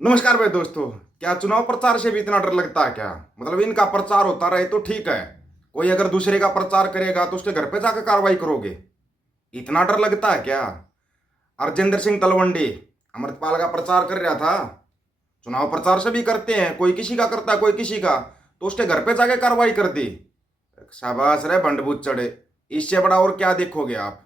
नमस्कार भाई दोस्तों, क्या चुनाव प्रचार से भी इतना डर लगता है क्या? मतलब इनका प्रचार होता रहे तो ठीक है। कोई अगर दूसरे का प्रचार करेगा तो उसके घर पे जाकर कार्रवाई करोगे। इतना डर लगता है क्या? अर्जेंद्र सिंह तलवंडी, अमृतपाल का प्रचार कर रहा था। चुनाव प्रचार से भी करते हैं, कोई किसी का करता है, कोई किसी का। तो उसके घर पे जाके कार्रवाई कर दी। शाबाश रे बंडबूत चढ़े। इससे बड़ा और क्या देखोगे आप?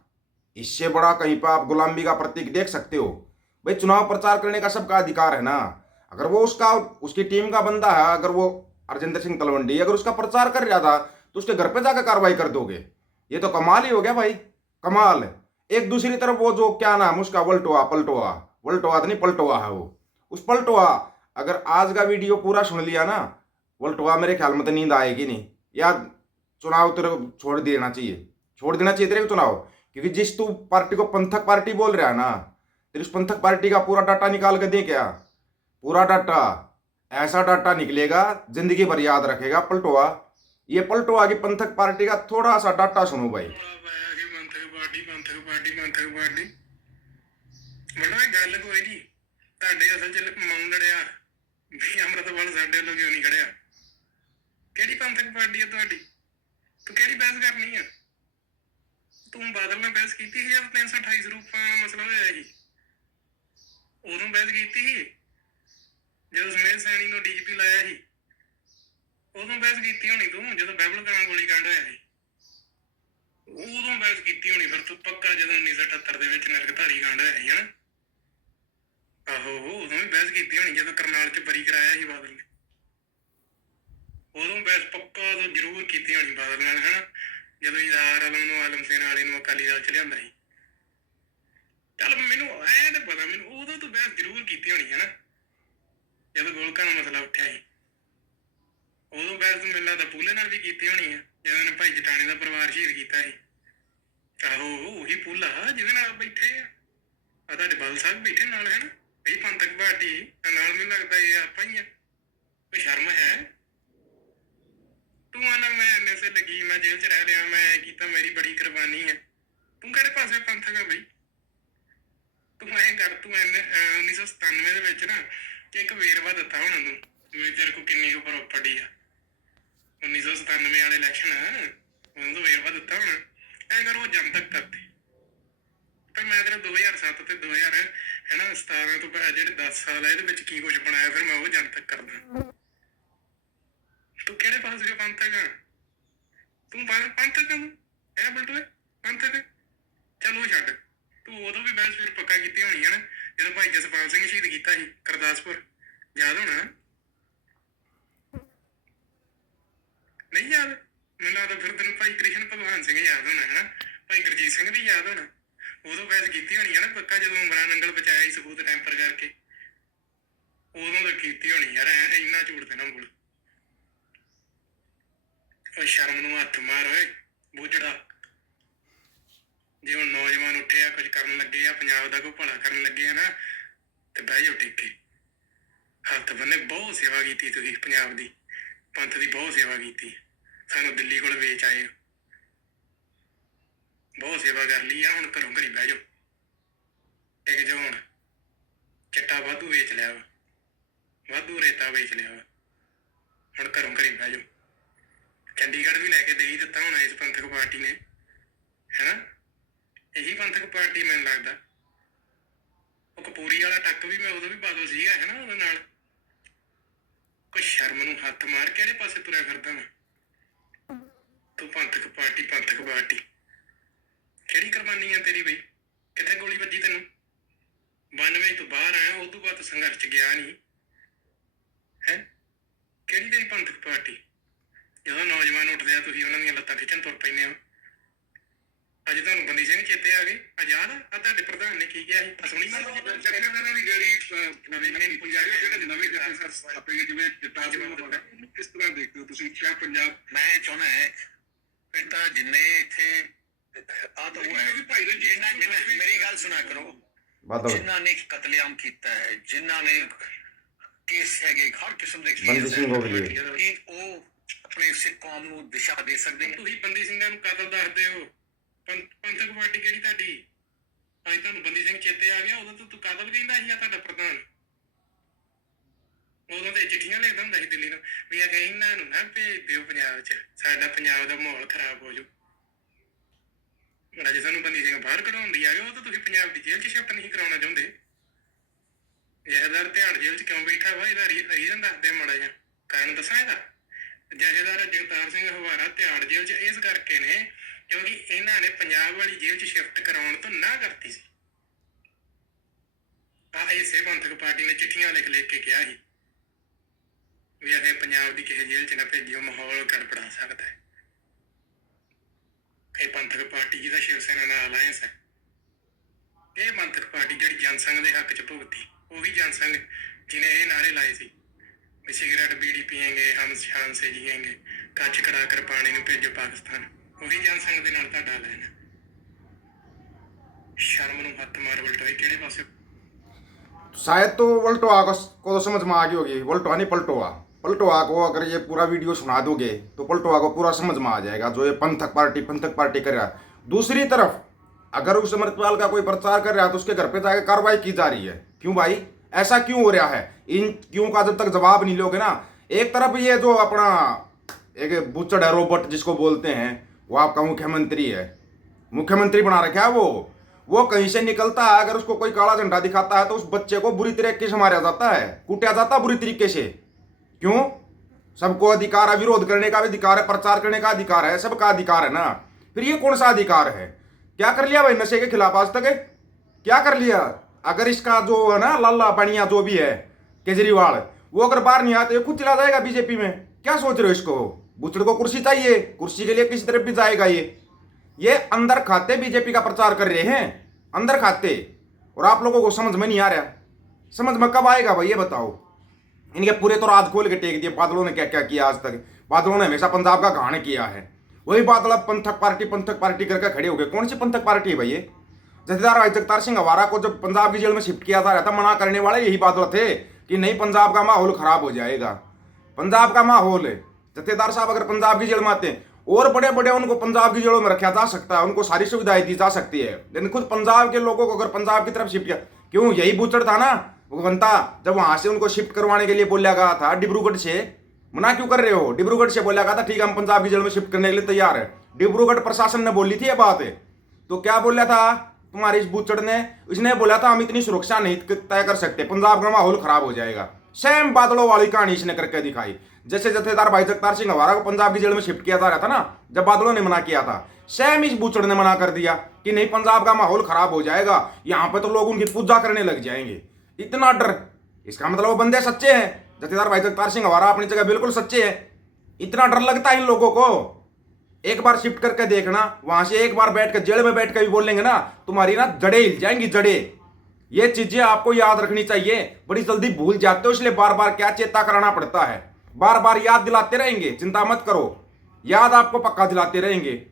इससे बड़ा कहीं पर आप गुलामी का प्रतीक देख सकते हो। भाई चुनाव प्रचार करने का सबका अधिकार है ना। अगर वो उसका, उसकी टीम का बंदा है, अगर वो अर्जेंद्र सिंह तलवंडी, अगर उसका प्रचार कर रहा था तो उसके घर पे जाकर कार्रवाई कर दोगे। ये तो कमाल ही हो गया भाई, कमाल। एक दूसरी तरफ़ वो जो, क्या नाम उसका, वल्टोआ, पलटोआ, वल्टोआ तो नहीं, पलटोआ है वो। उस पलटोआ, अगर आज का वीडियो पूरा सुन लिया ना, वल्टोआ मेरे ख्याल में तो नींद आएगी नहीं। या चुनाव तेरे छोड़ देना चाहिए। छोड़ देना चाहिए तेरे को चुनाव। क्योंकि जिस तू पार्टी को, पंथक पार्टी बोल रहा है ना तेरी उस पंथक पार्टी का पूरा डाटा निकाल के दे क्या पूरा डाटा ऐसा डाटा निकलेगा जिंदगी भर याद रखेगा पलटोआ ये पलटोआ की पंथक पार्टी का थोड़ा सा डाटा सुनो भाई ਪਾਇਆ ਕਿ ਮੰਥਕ ਪਾਰਟੀ ਮੰਥਕ ਪਾਰਟੀ ਮੰਥਕ ਪਾਰਟੀ ਬੜਾ ਗੱਲ ਕੋਈ ਨਹੀਂ ਤੁਹਾਡੇ ਅਸਲ ਚ ਮੌਨ ਲੜਿਆ ਵੀ ਅੰਮ੍ਰਿਤਪਾਲ ਸਾਡੇ ਵੱਲੋਂ ਕਿਉਂ ਨਹੀਂ ਖੜਿਆ ਕਿਹੜੀ ਪੰਥਕ ਪਾਰਟੀ ਹੈ ਤੁਹਾਡੀ ਤੂੰ ਕਿਹੜੀ ਬਹਿਸ ਕਰਨੀ ਆ ਤੂੰ ਬਾਦਲ ਨਾਲ ਬਹਿਸ ਕੀਤੀ ਸੀ ਜਦ 328 ਰੂਪਾਂ ਦਾ ਮਸਲਾ ਹੋਇਆ ਸੀ ਉਦੋਂ ਬਹਿਸ ਕੀਤੀ ਸੀ, ਜਦੋਂ ਸਮੇਤ ਸੈਣੀ ਨੂੰ ਡੀਜੀਪੀ ਲਾਇਆ ਸੀ। ਉਦੋਂ ਬਹਿਸ ਕੀਤੀ ਹੋਣੀ ਤੂੰ, ਜਦੋਂ ਬਾਈਬਲ ਕਰਾਂ ਗੋਲੀ ਕਾਂਡ ਹੋਇਆ ਸੀ। ਉਦੋਂ ਬਹਿਸ ਕੀਤੀ ਹੋਣੀ, ਫਿਰ ਤੂੰ ਪੱਕਾ ਜਦੋਂ 1978 ਦੇ ਵਿੱਚ ਨਰਕਧਾਰੀ ਕਾਂਡ ਹੋਇਆ ਸੀ, ਹਨਾ? ਆਹੋ, ਉਦੋਂ ਵੀ ਬਹਿਸ ਕੀਤੀ ਹੋਣੀ, ਜਦੋਂ ਕਰਨਾਲ ਚ ਬਰੀ ਕਰਾਇਆ ਸੀ ਬਾਦਲ ਨੇ। ਉਦੋਂ ਬਹਿਸ ਪੱਕਾ ਉਦੋਂ ਜ਼ਰੂਰ ਕੀਤੀ ਹੋਣੀ ਬਾਦਲ ਨਾਲ, ਹਨਾ? ਜਦੋਂ ਇਜ਼ਾਰ ਆਲਮ ਨੂੰ, ਆਲਮ ਸੇਨਾ ਵਾਲੇ ਨੂੰ ਅਕਾਲੀ ਦਲ ਚ ਲਿਆਂਦਾ ਸੀ। ਚੱਲ ਮੈਨੂੰ ਐ ਤੇ ਪਤਾ, ਮੈਨੂੰ ਉਦੋਂ ਤੋਂ ਬਹਿਸ ਜ਼ਰੂਰ ਕੀਤੀ ਹੋਣੀ ਹਨਾ ਜਦੋਂ ਗੋਲਕਾਂ ਦਾ ਮਸਲਾ ਉੱਠਿਆ ਸੀ। ਉਦੋਂ ਬਹਿਸ ਮੈਨੂੰ ਲੱਗਦਾ ਪੂਲੇ ਨਾਲ ਵੀ ਕੀਤੀ ਹੋਣੀ ਆ ਜਦੋਂ ਨੇ ਭਾਈ ਜਟਾਣੇ ਦਾ ਪਰਿਵਾਰ ਸ਼ਹੀਦ ਕੀਤਾ ਸੀ। ਆਹੋ ਉਹੀ ਪੂਲਾ ਜਿਹਦੇ ਨਾਲ ਬੈਠੇ ਆ। ਆ ਤੁਹਾਡੇ ਬਲ ਸਾਹਿਬ ਬੈਠੇ ਨਾਲ, ਹੈ ਨਾ? ਇਹ ਪੰਥਕ ਪਾਰਟੀ ਨਾਲ ਮੈਨੂੰ ਲੱਗਦਾ ਇਹ ਆਪਾਂ ਹੀ ਆ। ਕੋਈ ਸ਼ਰਮ ਹੈ? ਤੂੰ ਆਨਾ ਮੈਂ ਐਨਐਸਏ ਲੱਗੀ ਮੈਂ ਜੇਲ੍ਹ 'ਚ ਰਹਿ ਲਿਆ ਮੈਂ ਇਹ ਕੀਤਾ, ਮੇਰੀ ਬੜੀ ਕੁਰਬਾਨੀ ਹੈ। ਤੂੰ ਕਿਹੜੇ ਪਾਸੇ ਪੰਥਕ ਆ ਬਈ? ਤੂੰ ਐਂ ਕਰ, ਤੂੰ ਐਨ 1997 ਦੇ ਵਿੱਚ ਨਾ ਇੱਕ ਵੇਰਵਾ ਦਿੱਤਾ ਉਹਨਾਂ ਨੂੰ, ਵੀ ਤੇਰੇ ਕੋ ਕਿੰਨੀ ਕੁ ਪ੍ਰਾਪਰਟੀ ਆ। 1997 ਵਾਲੇ ਇਲੈਕਸ਼ਨ ਉਹਨਾਂ ਤੋਂ ਵੇਰਵਾ ਦਿੱਤਾ ਹੁਣ ਐ ਕਰ, ਉਹ ਜਨਤਕ ਕਰਤੇ। ਪਰ ਮੈਂ ਤੇਰਾ 2007 ਤੇ 2000 ਹੈ ਨਾ 17 ਤੋਂ ਬਾਅਦ ਜਿਹੜੇ 10 ਸਾਲ ਆ, ਇਹਦੇ ਵਿੱਚ ਕੀ ਕੁਝ ਬਣਾਇਆ, ਫਿਰ ਮੈਂ ਉਹ ਜਨਤਕ ਕਰਦਾ। ਤੂੰ ਕਿਹੜੇ ਪਾਸੇ ਦਾ ਪੰਥਕ? ਆ ਤੂੰ ਪੰਥਕ ਆ ਤੂੰ? ਹੈ ਬਲਟੋਏ ਪੰਥਕ? ਚਲੋ ਛੱਡ। ਤੂੰ ਉਦੋਂ ਵੀ ਬਹਿਸ ਫਿਰ ਪੱਕਾ ਕੀਤੀ ਹੋਣੀ ਹੈ ਨਾ, ਜਦੋਂ ਭਾਈ ਜਸਪਾਲ ਸਿੰਘ ਸ਼ਹੀਦ ਕੀਤਾ ਸੀ ਕਰਦਾਸਪੁਰ ਯਾਦ ਹੋਣਾ? ਨਹੀਂ ਯਾਦ? ਮੈਨੂੰ ਲੱਗਦਾ ਫਿਰ ਤੈਨੂੰ ਭਾਈ ਕ੍ਰਿਸ਼ਨ ਭਗਵਾਨ ਸਿੰਘ ਯਾਦ ਹੋਣਾ ਹੈ ਨਾ ਭਾਈ ਗੁਰਜੀਤ ਸਿੰਘ ਵੀ ਯਾਦ ਹੋਣਾ। ਉਦੋਂ ਬਹਿਸ ਕੀਤੀ ਹੋਣੀ ਹੈ ਨਾ ਪੱਕਾ, ਜਦੋਂ ਉਮਰਾਂ ਨੰਗਲ ਬਚਾਇਆ ਸੀ ਸਬੂਤ ਟੈਂਪਰ ਕਰਕੇ। ਉਦੋਂ ਤਾਂ ਕੀਤੀ ਹੋਣੀ ਯਾਰ, ਐ ਇੰਨਾ ਝੂਠ ਤੇ ਨਾ ਬੋਲ। ਉਹ ਸ਼ਰਮ ਨੂੰ ਹੱਥ ਮਾਰ, ਓਏ, ਬੁੱਝੜਾ। ਜੇ ਹੁਣ ਨੌਜਵਾਨ ਉੱਠੇ ਆ ਕੁਝ ਕਰਨ ਲੱਗੇ ਆ, ਪੰਜਾਬ ਦਾ ਕੋਈ ਭਲਾ ਕਰਨ ਲੱਗੇ ਆ ਨਾ, ਤੇ ਬਹਿ ਜਾਓ ਟਿੱਕੇ ਹੱਥ ਬੰਨੇ ਬਹੁਤ ਸੇਵਾ ਕੀਤੀ ਤੁਸੀਂ ਪੰਜਾਬ ਦੀ। ਪੰਥ ਦੀ ਬਹੁਤ ਸੇਵਾ ਕੀਤੀ। ਸਾਨੂੰ ਦਿੱਲੀ ਕੋਲ ਵੇਚ ਆਏ ਹੋ। ਬਹੁਤ ਸੇਵਾ ਕਰ ਲਈ ਆ, ਹੁਣ ਘਰੋਂ ਘਰੀ ਬਹਿ ਜਾਓ। ਟਿਕ ਜਾਓ ਹੁਣ ਚਿੱਟਾ ਵਾਧੂ ਵੇਚ ਲਿਆ ਵਾ। ਵਾਧੂ ਰੇਤਾ ਵੇਚ ਲਿਆ ਵਾ। ਹੁਣ ਘਰੋਂ ਘਰੀ ਬਹਿ ਜਾਓ। ਚੰਡੀਗੜ੍ਹ ਵੀ ਲੈ ਕੇ ਦੇ ਦਿੱਤਾ ਹੁਣ ਇਸ ਪੰਥਕ ਪਾਰਟੀ ਨੇ। ਪੰਥਕ ਮੈਨੂੰ ਲੱਗਦਾ। ਉਹ ਕਪੂਰੀ ਵਾਲਾ ਟੱਕ ਵੀ ਮੈਂ ਉਦੋਂ ਵੀ ਬਾਦਲ ਸੀਗਾ ਹੈਨਾ ਉਹਦੇ ਨਾਲ। ਕੋਈ ਸ਼ਰਮ ਨੂੰ ਹੱਥ ਮਾਰ ਕਿਹੜੇ ਪਾਸੇ ਤੁਰਿਆ ਫਿਰਦਾ ਮੈਂ। ਤੂੰ ਪੰਥਕ ਪਾਰਟੀ ਪੰਥਕ ਪਾਰਟੀ। ਕਿਹੜੀ ਕੁਰਬਾਨੀ ਆ ਤੇਰੀ ਬਈ? ਕਿੱਥੇ ਗੋਲੀ ਵੱਜੀ ਤੈਨੂੰ? 92 ਤੋਂ ਬਾਹਰ ਆਇਆ ਉਸ ਤੋਂ ਬਾਅਦ ਸੰਘਰਸ਼ ਚ ਗਿਆ ਨਹੀਂ। ਹੈ? ਕਿਹੜੀ ਤੇਰੀ ਪੰਥਕ ਪਾਰਟੀ? ਜਦੋਂ ਨੌਜਵਾਨ ਉੱਠਦੇ ਆ, ਤੁਸੀਂ ਉਹਨਾਂ ਦੀਆਂ ਲੱਤਾਂ ਖਿੱਚਣ ਤੁਰ ਪੈਂਦੇ ਹੋ। ਅੱਜ ਤੁਹਾਨੂੰ ਬੰਦੀ ਸਿੰਘ ਚੇਤੇ ਆ ਗਏ ਆਜ਼ਾਦ ਆ ਤੁਹਾਡੇ ਪ੍ਰਧਾਨ ਨੇ ਕੀ ਕਿਹਾ ਸੀ? ਸੁਣੀ ਮੈਂ ਚੱਕਰਦਾਰਾਂ ਦੀ ਗੜੀ ਨਵੇਂ ਨਵੇਂ ਪੁਜਾਰੀ ਜਿਹੜੇ ਨਵੇਂ ਜੱਥੇ ਸਥਾਪੇ ਗਏ ਜਿਵੇਂ ਚਿੱਟਾ ਜਿਵੇਂ ਕਿਸ ਤਰ੍ਹਾਂ ਦੇਖਦੇ ਹੋ ਤੁਸੀਂ ਕਿਆ ਪੰਜਾਬ? ਮੈਂ ਚਾਹੁੰਦਾ ਹੈ ਪਿੰਟਾ ਜਿੰਨੇ ਇੱਥੇ ਆ ਤਾਂ ਉਹ ਹੈ ਭਾਈ ਰਜੀਨਾ ਜਿਹਨੇ ਮੇਰੀ ਗੱਲ ਸੁਣਾ ਕਰੋ ਜਿਨ੍ਹਾਂ ਨੇ ਕਤਲੇਆਮ ਕੀਤਾ ਹੈ ਜਿਨ੍ਹਾਂ ਨੇ ਕੇਸ ਹੈਗੇ ਹਰ ਕਿਸਮ ਦੇ ਕੇਸ ਹੈ ਉਹ ਆਪਣੇ ਸਿੱਖ ਕੌਮ ਨੂੰ ਦਿਸ਼ਾ ਦੇ ਸਕਦੇ ਤੁਸੀਂ ਬੰਦੀ ਸਿੰਘਾਂ ਨੂੰ ਕਤਲ ਦੱਸਦੇ ਹੋ। ਪੰਥ- ਪੰਥਕ ਪਾਰਟੀ ਕਿਹੜੀ ਤੁਹਾਡੀ ਅੱਜ ਤੁਹਾਨੂੰ ਬੰਦੀ ਸਿੰਘ ਚੇਤੇ ਆ ਗਿਆ, ਉਦੋਂ ਤਾਂ ਤੂੰ ਕਾਤਲ ਕਹਿੰਦਾ ਸੀ ਆ ਤੁਹਾਡਾ ਪ੍ਰਧਾਨ? ਚਿੱਠੀਆਂ ਲਿਖਦਾ ਹੁੰਦਾ ਸੀ ਦਿੱਲੀ ਨੂੰ ਵੀ ਆ ਕਿ ਇਹਨਾਂ ਨੂੰ ਨਾ ਭੇਜ ਦਿਓ ਪੰਜਾਬ 'ਚ, ਸਾਡਾ ਪੰਜਾਬ ਦਾ ਮਾਹੌਲ ਖਰਾਬ ਹੋ ਜੂ ਹੁਣ ਜੇ ਸਾਨੂੰ ਬੰਦੀ ਸਿੰਘ ਬਾਹਰ ਕਢਾਉਣ ਦੀ ਆ ਗਏ, ਉਹ ਤਾਂ ਤੁਸੀਂ ਪੰਜਾਬ ਦੀ ਜੇਲ੍ਹ 'ਚ ਸ਼ਿਫਟ ਨਹੀਂ ਕਰਾਉਣਾ ਚਾਹੁੰਦੇ। ਜਹੇਦਾਰ ਧਿਆਨ ਜੇਲ੍ਹ 'ਚ ਕਿਉਂ ਬੈਠਾ ਵਾ, ਇਹਦਾ ਰੀਜ਼ਨ ਦੱਸਦੇ ਮਾੜਾ ਜਿਹਾ, ਕਾਰਨ ਦੱਸਾਂ ਇਹਦਾ? ਜਹੇਦਾਰ ਜਗਤਾਰ ਸਿੰਘ ਹਵਾਰਾ ਧਿਆਨ ਜੇਲ੍ਹ 'ਚ ਇਸ ਕਰਕੇ ਨੇ ਕਿਉਂਕਿ ਇਹਨਾਂ ਨੇ ਪੰਜਾਬ ਵਾਲੀ ਜੇਲ੍ਹ 'ਚ ਸ਼ਿਫਟ ਕਰਾਉਣ ਤੋਂ ਨਾ ਕਰਤੀ ਸੀ। ਆ ਇਸੇ ਪੰਥਕ ਪਾਰਟੀ ਨੇ ਚਿੱਠੀਆਂ ਲਿਖ ਲਿਖ ਕੇ ਕਿਹਾ ਸੀ ਵੀ ਇਹ ਪੰਜਾਬ ਦੀ ਕਿਸੇ ਜੇਲ੍ਹ 'ਚ ਨਾ ਭੇਜਿਓ, ਮਾਹੌਲ ਗੜਬੜਾ ਸਕਦਾ ਹੈ। ਇਹ ਪੰਥਕ ਪਾਰਟੀ ਜਿਹਦਾ ਸ਼ਿਵ ਸੈਨਾ ਨਾਲ ਅਲਾਈਅੰਸ ਹੈ। ਇਹ ਪੰਥਕ ਪਾਰਟੀ ਜਿਹੜੀ ਜਨਸੰਘ ਦੇ ਹੱਕ 'ਚ ਭੁਗਤੀ, ਉਹ ਵੀ ਜਨਸੰਘ ਜਿਹਨੇ ਇਹ ਨਾਰੇ ਲਾਏ ਸੀ ਵੀ ਸਿਗਰਟ ਬੀੜੀ ਪੀਏਂਗੇ ਹਮ ਸ਼ਾਨ ਸੇ ਜੀਏਂਗੇ, ਕੱਚ ਕੜਾ ਕਰ ਪਾਣੀ ਨੂੰ ਭੇਜੋ ਪਾਕਿਸਤਾਨ। ਉਹ ਵੀ ਜਨਸੰਘ ਦੇ ਨਾਲ ਤੁਹਾਡਾ ਲੈਣ ਹੈ ਸ਼ਰਮ ਨੂੰ ਹੱਥ ਮਾਰ ਉਲਟਾ ਇਹ ਕਿਹੜੇ ਪਾਸੇ शायद तो वल्टोआ को, को तो समझ में आ गई होगी वल्टोआ नहीं पलटोआ पलटोआ को अगर ये पूरा वीडियो सुना दोगे तो पलटोआ को पूरा समझ में आ जाएगा जो ये पंथक पार्टी पंथक पार्टी कर रहा है दूसरी तरफ अगर उस अमृतपाल का कोई प्रचार कर रहा है तो उसके घर पे जाकर कार्रवाई की जा रही है क्यों भाई ऐसा क्यों हो रहा है इन क्यों का जब तक जवाब नहीं लोगे ना एक तरफ ये जो अपना एक बुचड़ है रोबोट जिसको बोलते हैं वो आपका मुख्यमंत्री है। मुख्यमंत्री बना रखा है वो। वो कहीं से निकलता है, अगर उसको कोई काला झंडा दिखाता है तो उस बच्चे को बुरी तरीके से मारा जाता है? कूटा जाता बुरी तरीके से। क्यों? सबको अधिकार है, विरोध करने का भी अधिकार है, प्रचार करने का अधिकार है, सबका अधिकार है ना। फिर ये कौन सा अधिकार है? क्या कर लिया भाई नशे के खिलाफ आज तक? क्या कर लिया? अगर इसका जो है ना, लाला पनिया जो भी है, केजरीवाल, वो अगर बाहर नहीं आते, खुद चला जाएगा बीजेपी में। क्या सोच रहे हो इसको? बुचड़ को कुर्सी चाहिए। कुर्सी के लिए किसी तरफ़ भी जाएगा ये? ये अंदर खाते बीजेपी का प्रचार कर रहे हैं। अंदर खाते। और आप लोगों को समझ में नहीं आ रहा। समझ में कब आएगा भाई, ये बताओ। इनके पूरे तो राज खोल के टेक दिए। बादलों ने क्या क्या किया आज तक? बादलों ने हमेशा पंजाब का घाण किया है। वही बादल अब पंथक पार्टी पंथक पार्टी करके खड़े हो गए। कौन सी पंथक पार्टी है भाई ये? जथेदार जगतार सिंह हवारा को जब पंजाब की जेल में शिफ्ट किया जा रहा था, मना करने वाले यही बादल थे कि नहीं, पंजाब का माहौल खराब हो जाएगा। पंजाब का माहौल है जथेदार साहब अगर पंजाब की जेल में आते हैं, और बड़े बड़े उनको पंजाब की जेलों में रखा जा सकता है, उनको सारी सुविधाएँ दी जा सकती है। लेकिन खुद पंजाब के लोगों को अगर पंजाब की तरफ़ शिफ्ट किया, क्यों? यही बुचड़ था ना। भगवंता, जब वहाँ से उनको शिफ्ट करवाने के लिए बोला गया था, डिब्रूगढ़ से, मना क्यों कर रहे हो? डिब्रूगढ़ से बोला गया था, ठीक है, हम पंजाब की जेल में शिफ्ट करने के लिए तैयार है। डिब्रूगढ़ प्रशासन ने बोली थी ये बात। तो क्या बोला था? तुम्हारे इस बुचड़ ने, इसने बोला था, हम इतनी सुरक्षा नहीं तय कर सकते, पंजाब का माहौल खराब हो जाएगा। सेम बादलों वाली कहानी इसने करके दिखाई। जैसे जथेदार भाई जगतार सिंह हवारा को पंजाब की जेल में शिफ्ट किया जा रहा था ना? जब बादलों ने मना किया था। सेम इस बुचड़ ने मना कर दिया कि नहीं, पंजाब का माहौल खराब हो जाएगा। यहाँ पे तो लोग उनकी पूजा करने लग जाएँगे। इतना डर। इसका मतलब वो बंदे सच्चे हैं। जथेदार भाई जगतार सिंह हवारा अपनी जगह बिल्कुल सच्चे हैं। इतना डर लगता है इन लोगों को। एक बार शिफ्ट करके देखना, वहाँ से एक बार बैठ कर जेल में बैठ कर भी बोलेंगे ना, तुम्हारी ना जड़े हिल जाएँगी, जड़े। ये चीज़ें आपको याद रखनी चाहिए। बड़ी जल्दी भूल जाते हो, इसलिए बार बार क्या चेता कराना पड़ता है। बार बार याद दिलाते रहेंगे, चिंता मत करो। याद आपको पक्का दिलाते रहेंगे।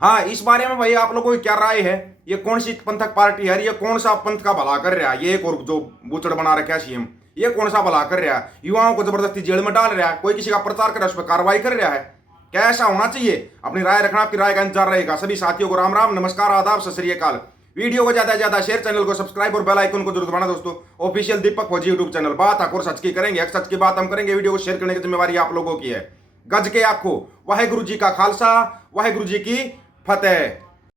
हाँ इस बारे में भाई आप लोगों की क्या राय है? ये कौन सी पंथक पार्टी है? ये कौन सा पंथ का भला कर रहा है? ये एक और जो बुचड़ बना रखा सीएम। ये कौन सा भला कर रहा है? युवाओं को ज़बरदस्ती जेल में डाल रहा है? कोई किसी का प्रचार कर रहा है? उस पर कार्रवाई कर रहा है? क्या ऐसा होना चाहिए? अपनी राय रखना, आपकी राय का इंतज़ार रहेगा। सभी साथियों को राम राम नमस्कार, आदाब, सत श्री अकाल। वीडियो को ज़्यादा से ज़्यादा शेयर चैनल को सब्सक्राइब और बेल आइकन को ज़रूर दबाना दोस्तों। ऑफिशियल दीपक फौजी यूट्यूब चैनल बात और सच की करेंगे। एक सच की बात हम करेंगे, वीडियो को शेयर करने की जिम्मेवारी आप लोगों की है। गज के आँखों वाहे गुरु जी का खालसा वाहे गुरु जी की फतेह।